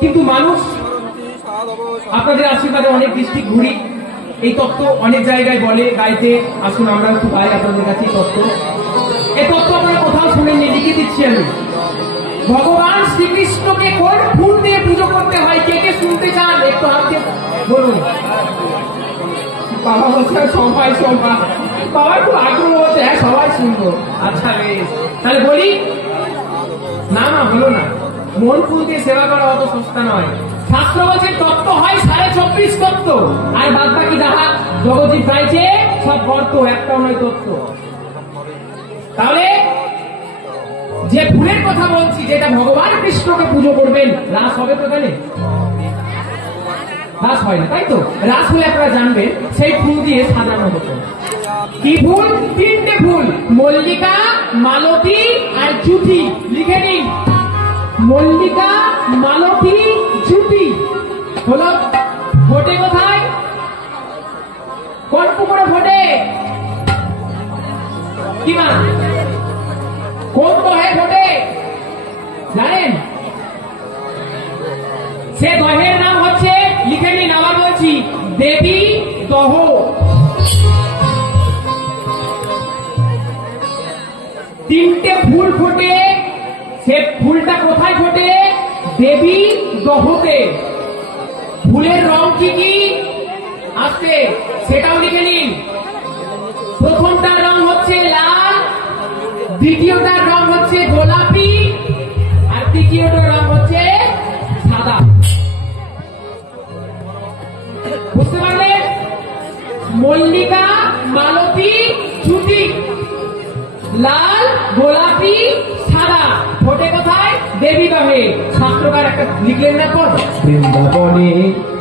কিন্তু মানুষ আপনাদের আশীর্বাদে অনেক ডিস্ট্রিক্ট ঘুরি, এই তত্ত্ব অনেক জায়গায় বলে গাইতে, আসুন আমরা একটু গাই আপনাদের কাছে তত্ত্ব। এই তত্ত্ব আপনারা কোথাও শুনেননি, লিখে দিচ্ছি আমি। ভগবান শ্রীকৃষ্ণকে কোন ফুল দিয়ে পুজো করতে হয়, কে কে শুনতে চান একটু হাতে বলুন। বাবা বলছে সবাই সবাই খুব আগ্রহ হচ্ছে, হ্যাঁ সবাই শুনবো। আচ্ছা বেশ, তাহলে বলি না না হলো না, মন ফুল দিয়ে সেবা করা অত সস্তা নয়। শাস্ত্র বলছে তত্ত্ব হয় 24.5 তত্ত্ব, আর বাদ বাকি যাহা জগৎ গাইছে সব গর্ত, একটাও নয় তত্ত্ব। তাহলে যে ফুলের কথা বলছি, যেটা ভগবান কৃষ্ণকে পুজো করবেন, রাস হবে তো এখানে? রাস হয় না, তাই তো? রাস হলে আপনারা জানবেন সেই ফুল দিয়ে সাজানো হতো। কি ফুল? 3টে ফুল, মল্লিকা, মালতী আর জুটি। লিখে নিন, মল্লিকা, মালতী, জুটি। হলো ফোটে কোথায়? কোন পুকুরে ফোটে? কি না কোন দহে ফোটে জানেন? সে দহের নাম হচ্ছে, লিখে নিন, আবার বলছি, দেবী দহ। তিনটে ফুল ফোটে, সে ফুলটা কোথায় ফোটে? দেবী দহতে। ফুলের রং কি কি আসছে সেটাও লিখে নিন। প্রথমটার রং হচ্ছে লাল, দ্বিতীয়টার রং হচ্ছে গোলাপি, আর তৃতীয়টার রং হচ্ছে সাদা। বুঝতে পারলেন? মল্লিকা, মালতী, জুটি, লাল, গোলাপি, সাদা, ফোটে কোথায়? দেবী দহে। শাস্ত্রকার একটা লিখলেন না পর, বৃন্দাবনে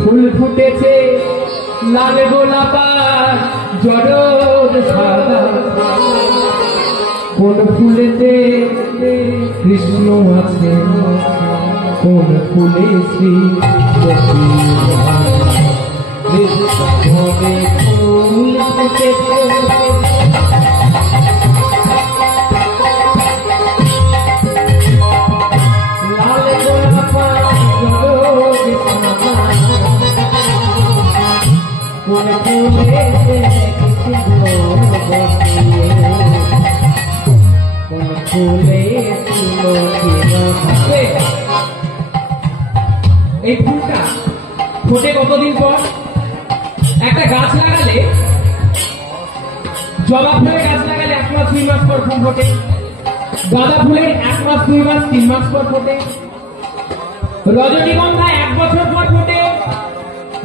ফুল ফুটেছে, লাল গোলাপার জড় সাদা, কোন ফুলেতে কৃষ্ণ আছে, কোন ফুলে শ্রী বৃন্দাবনে ফুল ফুটেছে, এই ফুলটা ফোটে কতদিন পর? একটা গাছ লাগালে, জবা ফুলের গাছ লাগালে 1 মাস 2 মাস পর ফুল ফোটে, গাঁদা ফুলের 1 মাস 2 মাস 3 মাস পর ফোটে, রজনীগন্ধা 1 বছর পর ফোটে,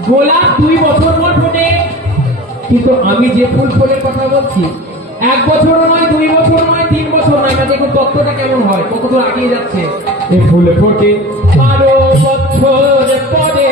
গোলাপ 2 বছর পর ফোটে। কিন্তু আমি যে ফুল ফলের কথা বলছি, 1 বছরও নয়, 2 বছর নয়, 3 বছর নয়। না, দেখুন তত্ত্বটা কেমন হয়, কতদূর আগিয়ে যাচ্ছে। এই ফুলে ফোটে 12 বছর পরে।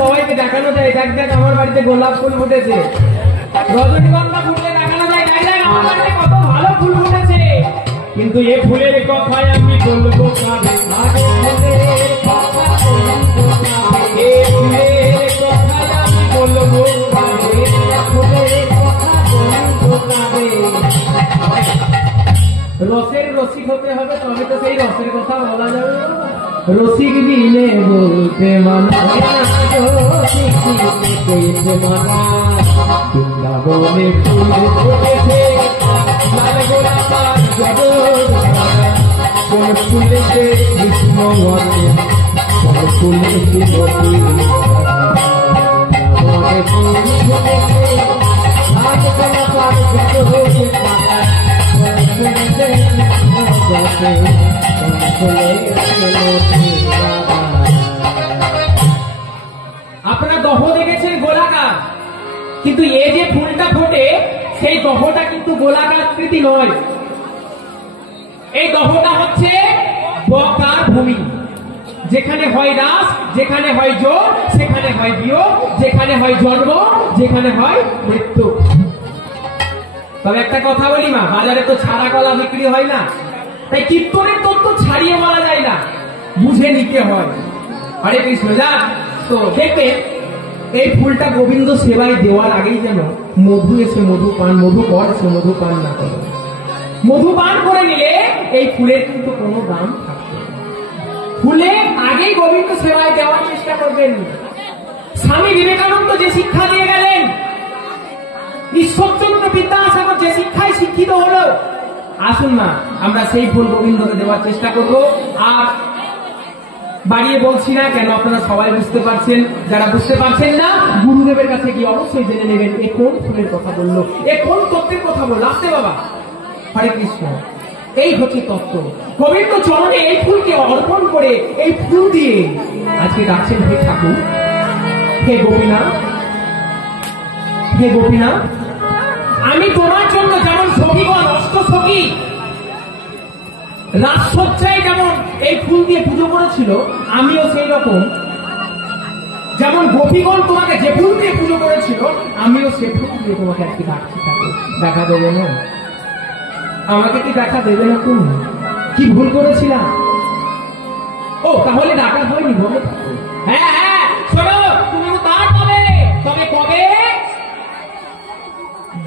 সবাইকে দেখানো যায়, দেখ দেখ আমার বাড়িতে গোলাপ ফুল ফুটেছে। রজনীগন্ধা ফুটলে দেখানো যায়, দেখ দেখ আমার বাড়িতে কত ভালো ফুল ফুটেছে। কিন্তু এই ফুলের কথাই আমি বলবো কারে, ফুলের কথাই আমি বলবো কারে, ফুলের কথা বলবো কারে। রসের রসিক হতে হবে, তবে তো সেই রসের কথা বলা যাবে। রসিক দিলে বলতে মানা, বৃন্দাবনে ফুল ফুটেছে, লাল গোলাপার জড় সাদা, কোন ফুলেতে কৃষ্ণ আছে, কোন ফুলে শ্রীমতী। বৃন্দাবনে ফুল ফুটেছে, লাল গোলাপার জড় সাদা, কিন্তু এই যে ফুলটা ফোটে সেই দহটা কিন্তু গোলাকৃতি নয়, এই দহটা হচ্ছে বকার ভূমি, যেখানে হয় রাস, যেখানে হয় যোগ, সেখানে হয় বিয়োগ, যেখানে হয় জন্ম, যেখানে হয় মৃত্যু। তবে একটা কথা বলি মা, বাজারে তো ছাড়া কলা বিক্রি হয় না, তাই কীর্তনের তত্ত্ব ছাড়িয়ে বলা যায় না, বুঝে নিতে হয়। হরে কৃষ্ণ। যা তো দেখবে এই ফুলটা গোবিন্দ সেবায় দেওয়ার আগেই যেন মধু এসে মধু পান, মধু কর এসে মধু পান না করে। মধু পান করে নিলে এই ফুলের কিন্তু কোনো দাম থাকবে না। ফুলে আগেই গোবিন্দ সেবায় দেওয়ার চেষ্টা করবেন। স্বামী বিবেকানন্দ যে শিক্ষা দিয়ে গেলেন, ঈশ্বরচন্দ্র বিদ্যাসাগর যে শিক্ষায় শিক্ষিত হলো, আসুন না আমরা সেই ফুল গোবিন্দকে দেওয়ার চেষ্টা করব। আর বাড়িয়ে বলছি না, কেন আপনারা সবাই বুঝতে পারছেন, যারা বুঝতে পারছেন না গুরুদেবের কাছে গিয়ে অবশ্যই জেনে নেবেন এ কোন ফুলের কথা বললো, এ কোন তত্ত্বের কথা বললো। আসতে বাবা। হরে কৃষ্ণ। এই হচ্ছে তত্ত্ব। গোবিন্দ চরণে এই ফুলকে অর্পণ করে এই ফুল দিয়ে আজকে ডাকছেন, হে ঠাকুর, হে গোপীনাথ, হে গোপীনাথ, আমি তোমার জন্য যেমন সখীগণ অষ্ট সখী রাজসজ্জায় যেমন এই ফুল দিয়ে পুজো করেছিল, আমিও সেই রকম যেমন গোপীগণ তোমাকে যে ফুল দিয়ে পুজো করেছিল, আমিও সে ফুল দিয়ে তোমাকে আজকে ডাকছি। ঠাকুর দেখা দেবে না? আমাকে কি দেখা দেবে না? তুমি কি ভুল করেছিলাম? ও তাহলে ডাকা হয়নি বলে? হ্যাঁ হ্যাঁ, শোনো, তুমি তো তার পাবে। তবে কবে?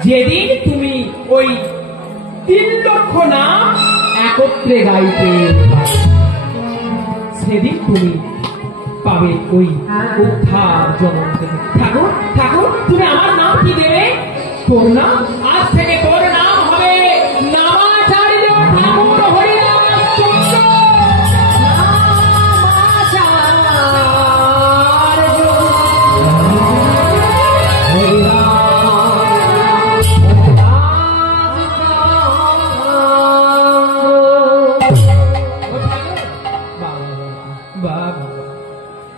যেদিন তুমি ওই 3 লক্ষ নাম একত্রে গাইতে, সেদিন তুমি পাবে ওই উদ্ধার জনম থেকে। ঠাকুর ঠাকুর, তুমি আমার নাম কি দেবে? তোর নাম? আজ থেকে তোর নাম হবে নামাচার্য ঠাকুর হরিদাস চন্দ্র।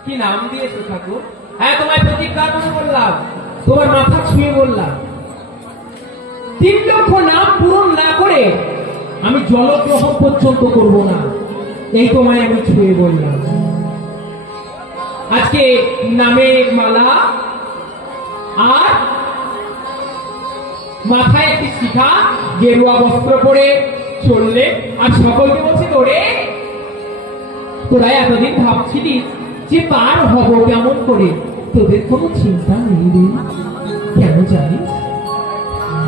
কি নাম দিয়েছো ঠাকুর? হ্যাঁ, তোমায় প্রতিজ্ঞা করে বললাম, তোমার মাথা ছুঁয়ে বললাম, 3 লক্ষ নাম পূরণ না করে আমি জলগ্রহণ পর্যন্ত করব না। এই তোমায় আমি ছুঁয়ে বললাম। আজকে নামে মালা আর মাথায় একটি শিখা, গেরুয়া বস্ত্র পরে চললে, আর সকলকে বলছি, তোরা এতদিন ভাবছিলিস যে পার হব কেমন করে, তোদের কোনো চিন্তা নেই রে। কেন জানিস?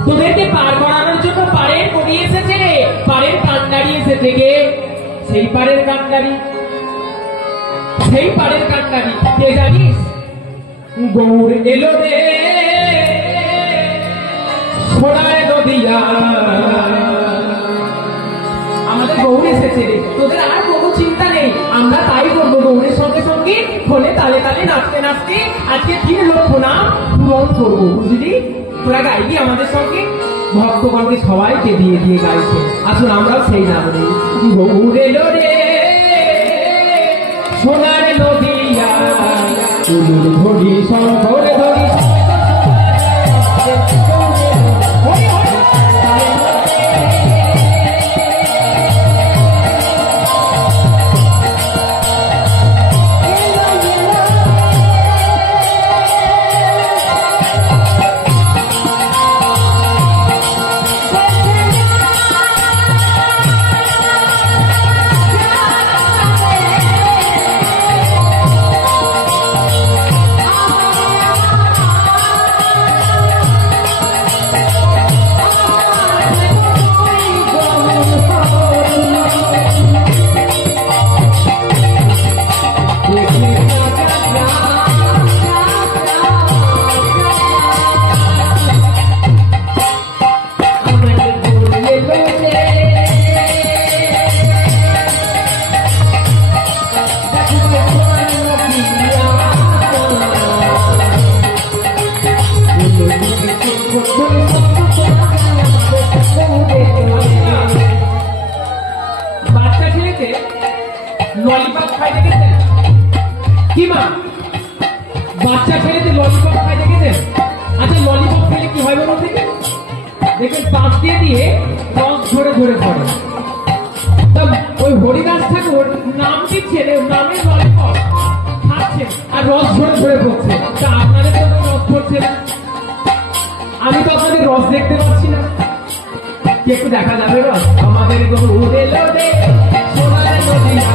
তোদেরকে পার করানোর জন্য পারের করি এসেছে রে, পারের কান্ডারি এসেছে। গে সেই পারের কান্ডারি, সেই পারের কান্ডারি কে জানিস? গৌর এলো রে সোনার নদিয়া, আমাদের গৌর এসেছে রে। তোদের আর কোনো চিন্তা নেই, আমরা তাই করবো। গৌরের সঙ্গে সঙ্গে ফোনে তালে তালে নাচতে নাচতে আজকে 3 লক্ষ নাম পূরণ করবো, বুঝলি? তোরা গাইবি আমাদের সঙ্গে, ভক্তগণকে সবাইকে দিয়ে দিয়ে গাইছে। আসুন আমরাও সেই নাম নেই। গৌর এলো রে সোনার নদিয়া, ধরি শঙ্কর ধরি ললিপপ খাই দেখেছেন কি মা? বাচ্চা ছেলেতে ললিপপ খাই দেখেছেন? আচ্ছা, ললিপপ কি হয় বলুন থেকে, দেখে পাশ দিয়ে দিয়ে রস ধরে ধরে পড়ে। ওই হরিদাস ঠাকুর নাম দিচ্ছে, নামের ললিপপ খাচ্ছে আর রস ধরে ধরে পড়ছে। তা আপনাদের তো রস পড়ছে না, আমি তো আপনাদের রস দেখতে পাচ্ছি না। কি একটু দেখা যাবে রস? আমাদের গরু এলো রে সোনার নদীয়া,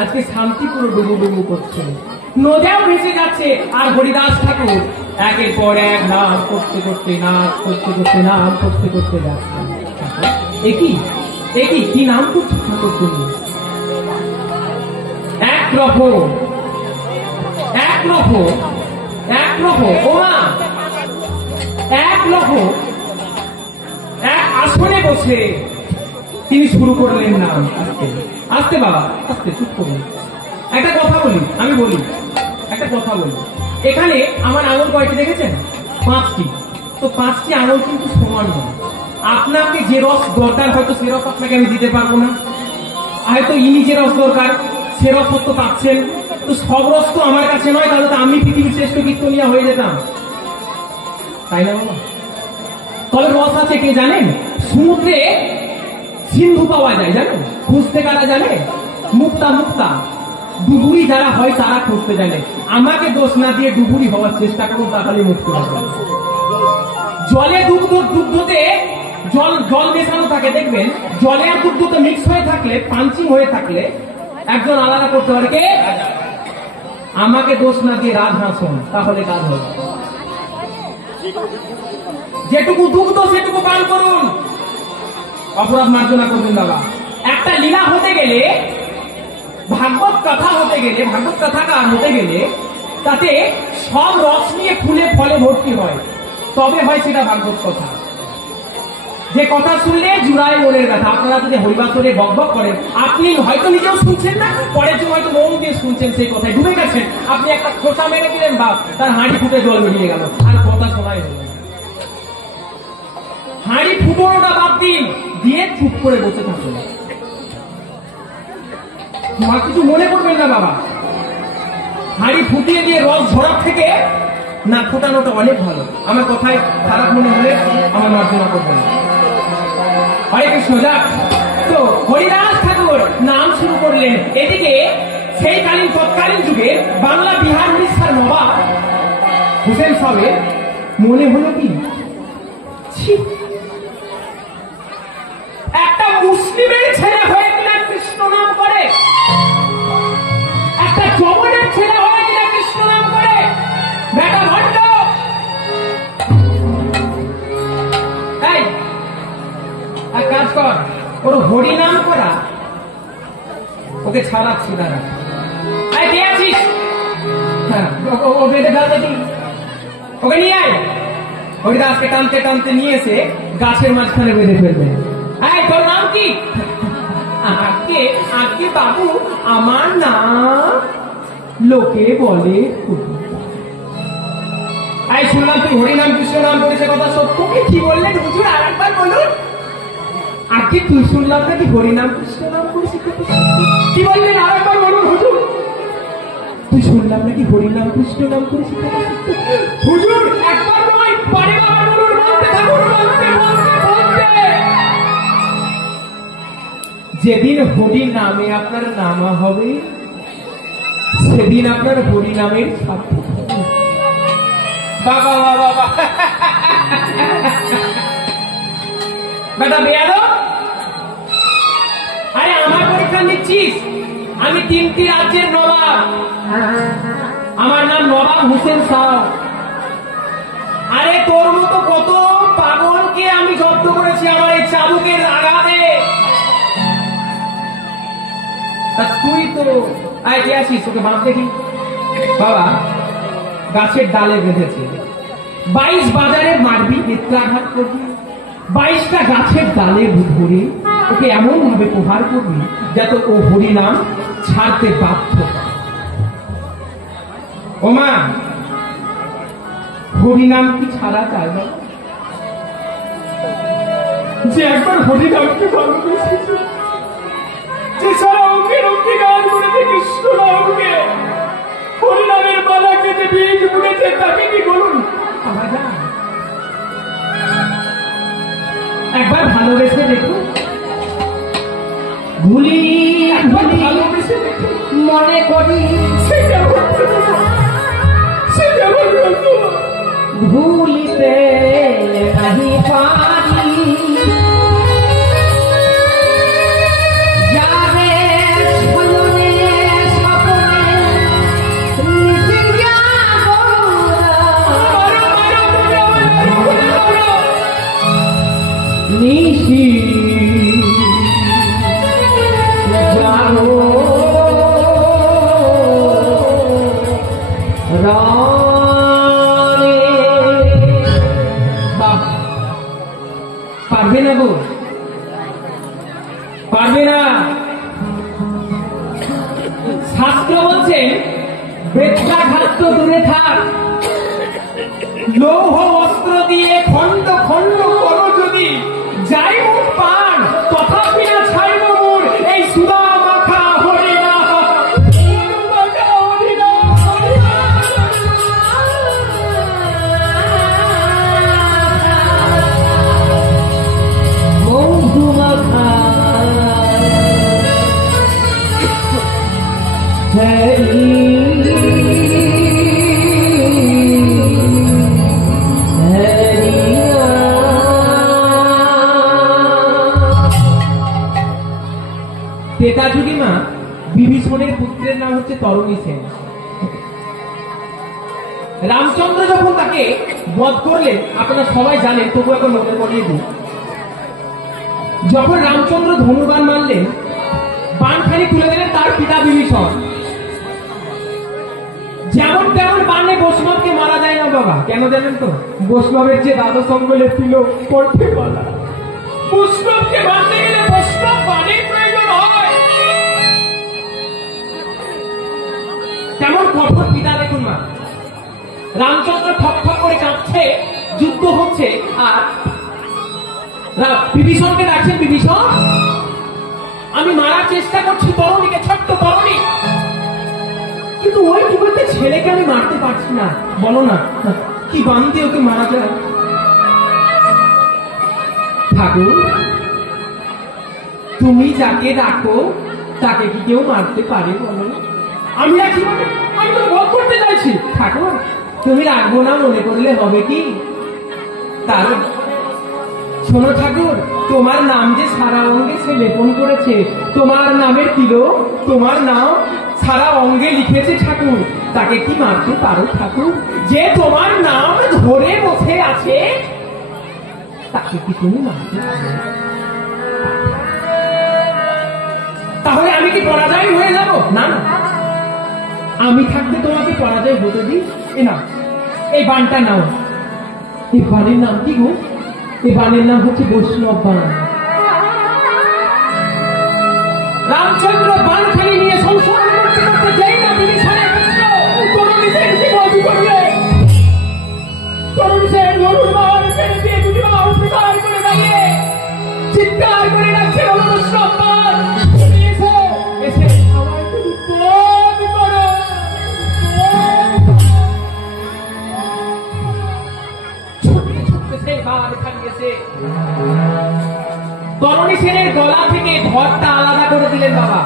আজকে শান্তি পুরো ডুবু ডুবু করছে, নদীও ভেসে যাচ্ছে। আর হরিদাস ঠাকুর একের পর এক নাম করতে করতে নাচ করতে করতে নাম করতে করতে যাচ্ছে। একই একই কি নাম করছে ঠাকুর তুমি? এক রকম এক রকম এক রকম ওমা এক রকম এক আসনে বসে তিনি শুরু করলেন নাম। আস্তে আস্তে বাবা আস্তে, চুপ করুন। একটা কথা বলি, আমি বলি একটা কথা বলি। এখানে আমার আঙুল কয়টি দেখেছেন? 5টি। তো 5টি আঙুল কিন্তু সমান নয়। আপনাকে যে রস দরকার হয়তো সে রস আপনাকে আমি দিতে পারবো না, হয়তো ইনি যে রস দরকার সে রস তো পাচ্ছেন। তো সব রস তো আমার কাছে নয়, তাহলে তো আমি পৃথিবীর শ্রেষ্ঠ কীর্তনিয়া হয়ে যেতাম, তাই না বাবা? তবে রস আছে কে জানেন? সমুদ্রে সিন্ধু পাওয়া যায়, জানেন? খুঁজতে কারা জানে? মুক্তা মুক্তা ডুবুরি যারা হয় তারা খুঁজতে জানে। আমাকে দোষ না দিয়ে ডুবুরি হওয়ার চেষ্টা করুন, তাহলে মুক্ত হবে। জলে দুগ্ধতে জল জল মেশানো থাকে, দেখবেন জলে আর দুগ্ধতে মিক্স হয়ে থাকলে, পাঞ্চিং হয়ে থাকলে একজন আলাদা করতে পারে কে? আমাকে দোষ না দিয়ে রাধাসন, তাহলে কাজ হবে। যেটুকু দুগ্ধ সেটুকু পান করুন, অপরাধ মার্জনা করবেন বাবা। একটা লীলা হতে গেলে, ভাগবত কথা হতে গেলে, ভাগবত কথাকার হতে গেলে তাতে সব রস নিয়ে ফুলে ফলে ভর্তি হয়, তবে হয় সেটা ভাগবত কথা। যে কথা শুনলে জুড়ায় মনের ব্যথা। আপনারা যদি হরিবাসরে বকবক করেন, আপনি হয়তো নিজেও শুনছেন না, পরের জন্য হয়তো মন দিয়ে শুনছেন, সেই কথায় ডুবে গেছেন। আপনি একটা খোঁচা মেরে দিলেন, বা তার হাঁড়ি ফুটে জল বেরিয়ে গেল, আর কথা শোনাই হলো। হাঁড়ি ফুটোনোটা বাদ দিন, দিয়ে চুপ করে বসে থাকবেন, তোমার কিছু মনে করবেন না বাবা। হাঁড়ি ফুটিয়ে দিয়ে রস ঝরার থেকে না ফোটানোটা অনেক ভালো। আমার কথায় খারাপ মনে হলে আমার মার্জনা করবেন। হরে কৃষ্ণ। যাক, তো হরিদাস ঠাকুর নাম শুরু করলেন। এদিকে সেই কালীন তৎকালীন যুগে বাংলা, বিহার, উড়িষ্যার নবাব হুসেন সাহেবের মনে হলো কি, একটা মুসলিমের ছেলে হয়ে কিনা কৃষ্ণ নাম করে, একটা জবনের ছেলে হয়ে কিনা কৃষ্ণ নাম করে, বেটা ভণ্ড। এই এক কাজ কর, ওর হরি নাম চালাচ্ছি দাদা। আরে কে আছিস? হ্যাঁ ওকে ফেলতে তুই, ওকে নিয়ে আয়। ওকে আজকে টানতে টানতে নিয়ে এসে গাছের মাঝখানে বেঁধে ফেলবে। আয় তোর নাম কি? আজকে আজকে বাবু আমার নাম লোকে বলে ফুটু। আই শুনলাম তুই হরিনাম কৃষ্ণ নাম করেছে, কথা সত্য কি বললেন হুজুর? আর একবার বলুন। আজকে তুই শুনলাম নাকি হরিনাম কৃষ্ণ নাম করেছে, কি বললেন? আর একবার বলুন হুজুর। তুই শুনলাম নাকি হরিনাম কৃষ্ণ নাম করেছে হুজুর? একবার নয় বারে বারে বলুন, বলতে থাকুন, বলতে বলতে বলতে। যেদিন হরি নামে আপনার নামা হবে সেদিন আপনার হরি নামের সার্থক হবে। বাবা বাবা বেটা বেয়াদব, আরে আমার পরীক্ষা নিচ্ছিস? আমি 3টি রাজ্যের নবাব, আমার নাম নবাব হোসেন শাহ। আরে তোর মতো কত পাগলকে আমি জব্দ করেছি আমার এই চাবুকের আঘাতে। তুই তো আয় কে আছিস? তোকে বাঁধ দেখি। বাবা গাছের ডালে বেঁধেছে, 22 বাজারে মারবি, নেত্রাঘাত করবি, 22টা গাছের ডালে ধরে ওকে এমন ভাবে প্রহার করবি যাতে ও হরিনাম ছাড়তে বাধ্য। ও মা, হরিনাম কি ছাড়া যায় না? যে একবার হরিনামকে ভালোবেসেছে, যে সারা অঙ্গের অঙ্গে গান করেছে কৃষ্ণ নামকে, হরিনামের মালাকে যে বীজ বুনেছে, তাকে কি বলুন? একবার ভালোবেসে দেখুন, ভুলি ভালোবেসে মনে করি ভুলিতে নাহি পারি, যাবে স্মরণে স্বপ্নে নিশি জানো রানে। বাহ, পারবে না গো, পারবে না। শাস্ত্র বলছে বেত্রাঘাত তো দূরে থাক, লৌহ অস্ত্র দিয়ে খন্ড খন্ড করো যদি, যাই মুখ পান তথাপি না ছাড়ব মোর এই সুদা মাখা হরিনা। বন্ধু মাখা তেতাজুড়িমা বিভীষণের পুত্রের নাম হচ্ছে তরণী সেন। রামচন্দ্র যখন তাকে বধ করলেন, আপনারা সবাই জানেন, তবু এখন মনে করিয়ে দিই। যখন রামচন্দ্র ধনুর্বাণ মারলেন, বাণখানি তুলে দিলেন তার পিতা বিভীষণ। যেমন তেমন বাণে বৈষ্ণবকে মারা যায় না বাবা। কেন জানেন তো? বৈষ্ণবের যে দাদা সঙ্গলে ছিল কণ্ঠে বলা, বৈষ্ণবকে মারতে গেলে বৈষ্ণব বাণীর প্রয়োজন হয়। কেমন কঠোর পিতা দেখুন মা। রামচন্দ্র ঠক ঠক করে কাঁদছে, যুদ্ধ হচ্ছে, আর বিভীষণকে ডাকছেন, বিভীষণ আমি মারার চেষ্টা করছি তরুণীকে, ছোট্ট তরুণী, কিন্তু ওই কি বলতে ছেলেকে আমি মারতে পারছি না, বলো না কি বান্ধে ওকে মারা যায়। ঠাকুর তুমি যাকে ডাকো তাকে কি কেউ মারতে পারে বলো? আমি রাখি মানে আমি তো বধ করতে চাইছি। ঠাকুর তুমি রাখবো না মনে করলে হবে কি? তার শোনো ঠাকুর, তোমার নাম যে সারা অঙ্গে সে লেপন করেছে, তোমার নামের তিলক তোমার নাম সারা অঙ্গে লিখেছে ঠাকুর, তাকে কি মারতে পারো ঠাকুর? যে তোমার নাম ধরে বসে আছে তাকে কি তুমি মারতে পারো? তাহলে আমি কি পরাজয় হয়ে যাব? না না, আমি থাকতে তোমাকে পরাজয় হতে দিই। এ না, এই বানটা নাও। এই বানের নাম কি গো? এই বানের নাম হচ্ছে বৈষ্ণব বান। রামচন্দ্র বান খালি নিয়ে সংসার করতে করতে যেই না বিভীষণের পুত্র তরুণীদের জীবন করলে, তরুণীদের গরুর মার ছেড়ে দিয়ে দুটি মা অস্বীকার করে দাঁড়িয়ে চিৎকার করে ডাকছে বৈষ্ণব বান, এসো এসে আমার তুমি পদ করো। ছুটতে ছুটতে সেই বান খালিয়েছে। তরুণী সেনের গলা থেকে ঘরটা আলাদা করে দিলেন বাবা।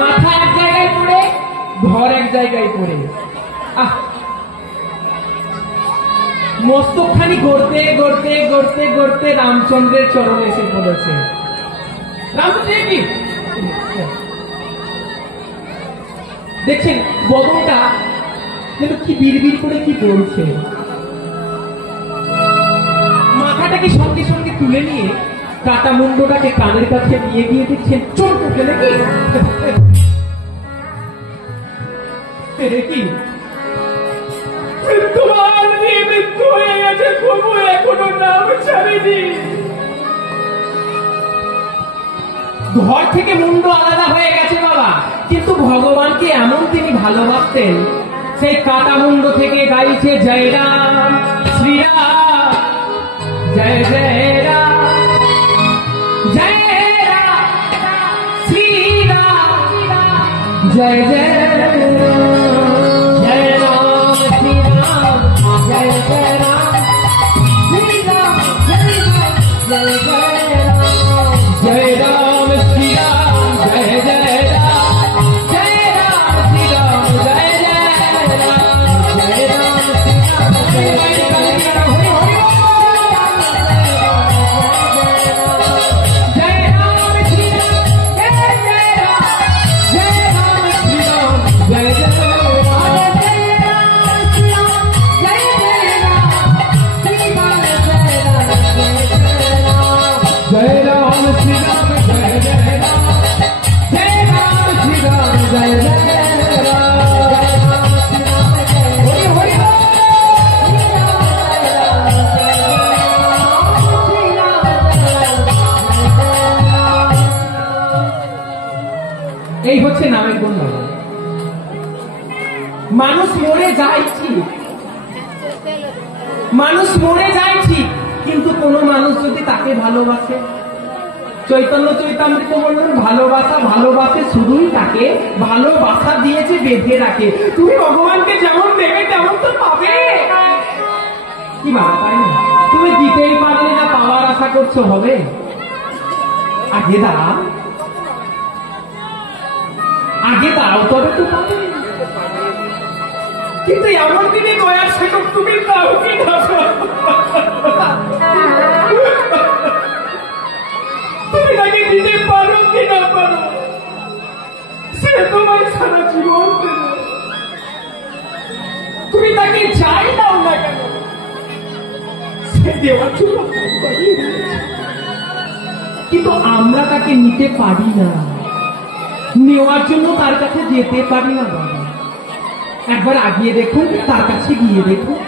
মাথা এক জায়গায় পড়ে, ঘর এক জায়গায় পড়ে। মস্তকখানি গড়তে গড়তে গড়তে গড়তে রামচন্দ্রের চরণে এসে পড়েছে। রামচন্দ্র কি দেখছেন? বদনটা কিন্তু কি বিড়বিড় করে কি বলছে। মাথাটাকে সঙ্গে সঙ্গে তুলে নিয়ে কাটা মুন্ডটাকে কানের কাছে নিয়ে গিয়ে দেখছেন চোখ উঠে নাকি কি মৃত্যুবান দিয়ে মৃত্যু হয়ে গেছে, তবু এখনো নাম ছাড়েনি। ঘর থেকে মুন্ড আলাদা হয়ে গেছে বাবা, কিন্তু ভগবানকে এমন তিনি ভালোবাসতেন, সেই কাটা মুন্ড থেকে গাইছে জয় রাম শ্রীরাম, জয় জয় রাম, জয় রাম শ্রীরাম, জয় জয় রাম, জয় রাম শ্রীরাম, জয় জয় রাম শ্রীরাম, জয় জয় জয় রাম, জয় রাম শ্রীরাম, জয় জয় রাম, জয় রাম শ্রীরাম, জয় জয় রাম, জয় রাম শ্রীরাম, জয় এই হচ্ছে নামের বন্যা। মানুষ মরে যাইছি, মানুষ মরে যাইছি, কিন্তু কোন মানুষ যদি তাকে ভালোবাসে, চৈতন্য চৈতামৃত বললেন ভালোবাসা ভালোবাসে শুধুই তাকে, ভালোবাসা দিয়েছে বেঁধে রাখে। তুমি ভগবানকে যেমন দেবে তেমন তো পাবে কি বাবা, তাই না? তুমি দিতেই পারলে না, পাওয়ার আশা করছো হবে? আগে দাঁড়া, আগে দাঁড়াও তবে তো পাবে। কিন্তু এমন দিনে দয়ার সেবক তুমি দাও কি না, তুমি তাকে দিতে পারো কি না পারো, সে তোমার সারা জীবন দেবে। তুমি তাকে চাই দাও না কেন, সে দেওয়ার জন্য। কিন্তু আমরা তাকে নিতে পারি না, নেওয়ার জন্য তার কাছে যেতে পারি না। বাবা একবার আগিয়ে দেখুন, তার কাছে গিয়ে দেখুন,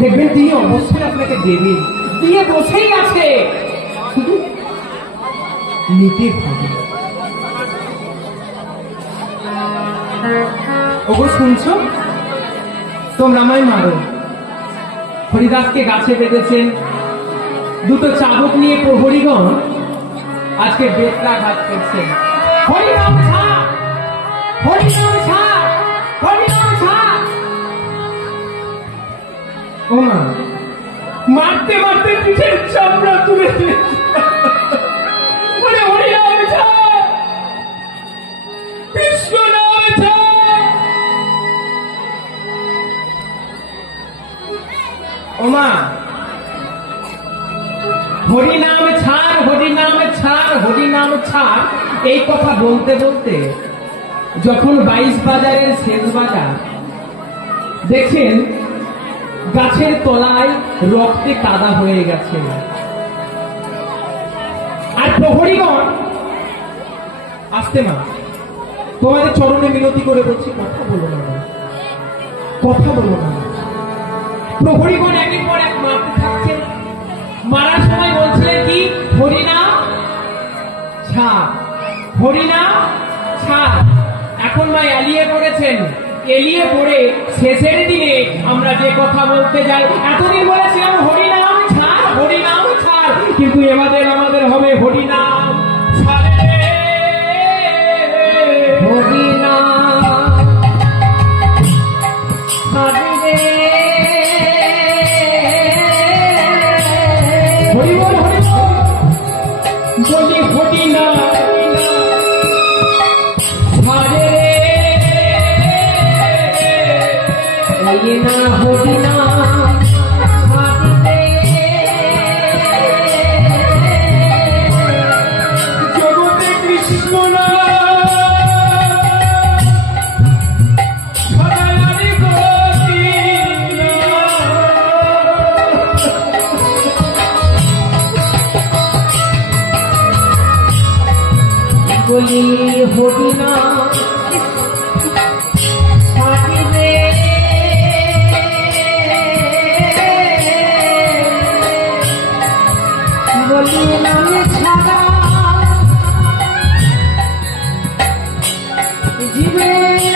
দেখবেন তিনি অবশ্যই আপনাকে দেবেন, দিয়ে বসেই আছে, শুধু নিতে পারে। ওগো শুনছো? তোমরা আমায় মারো। হরিদাসকে গাছে বেঁধেছেন, দুটো চাবুক নিয়ে প্রহরীগণ আজকে বেত্রাঘাত করছেন। হরিনাম ছাড়, হরিনাম ছাড়, হরিনাম ছাড়। ও মা, মারতে মারতে পিঠের চামড়া তুলে বলে হরিনাম ছাড়, কৃষ্ণ নাম ছাড়। ও মা, হরিনাম ছাড়, হরিনাম ছাড়, হরিনাম ছাড়, এই কথা বলতে বলতে যখন 22 বাজারের শেষ বাজার দেখছেন গাছের তলায় রক্তে কাদা হয়ে গেছে, আর প্রহরীগণ আসতে মা, তোমাদের চরণে মিনতি করে বলছি, কথা বলো না, কথা বলো না। প্রহরীগণ একের পর এক মারতে থাকছেন। মারার সময় বলছিলেন কি, হরিনাম ছাড়, হরিনাম ছাড়। এখন মা এলিয়ে পড়েছেন, এলিয়ে পড়ে শেষের দিনে আমরা যে কথা বলতে যাই, এতদিন বলেছিলাম হরিনাম ছাড়, হরিনাম ছাড়, কিন্তু এবারে আমাদের হবে হরিনাম ছাড়ে, হরিনাম ছাড়ে। হরিবল হরিবল বলি হরিনাম ছাড়ে, না হরিনাম ছাড়ে। জগতে কৃষ্ণ বলি হরিনাম ছাড়িবে, বলি নাম ছাড়া জীবের